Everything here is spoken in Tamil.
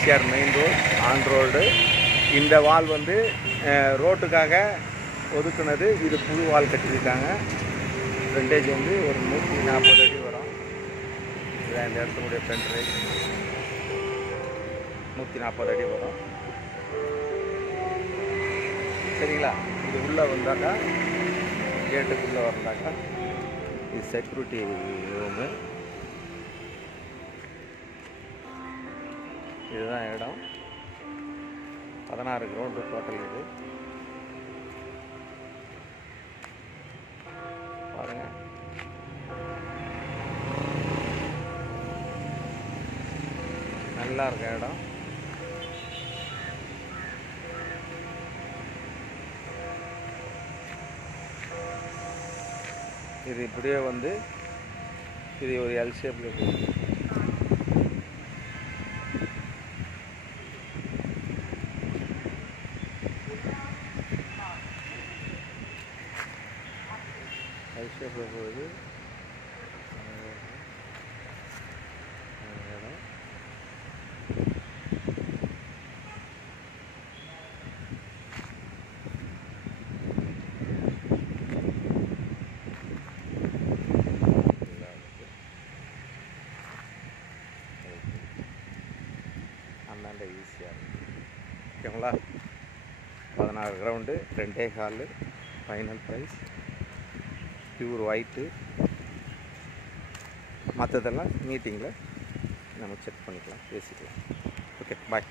ECR main road on road. இந்த வால் வந்து ரோட்டுக்காக ஒதுக்குனது. இது புது வால் கட்டியிருக்காங்க. ஃப்ரண்டேஜ் வந்து ஒரு 140 அடி வரும். இதுதான் இந்த இடத்துடைய ஃப்ரண்ட் ரைட். 140 அடி வரும். சரிங்களா? இது உள்ளே வந்தாக்கா, கேட்டுக்குள்ளே வந்தாக்கா இது செக்யூரிட்டி ரூமு. இதுதான் இடம். 16 கிரவுண்டு டோட்டல். இது பாருங்க. நல்லா இருக்க இடம். இது இப்படியே வந்து இது ஒரு எல் ஷேப்பில் போகுது. எல் ஷேப்பில் போகுது. அந்தாண்ட ஈஸியாக இருக்குது. ஓகேங்களா? 16 ground, 2 hall, final price, pure white. மற்றதெல்லாம் மீட்டிங்கில் நம்ம செக் பண்ணிக்கலாம், பேசிக்கலாம். ஓகே, பாய்.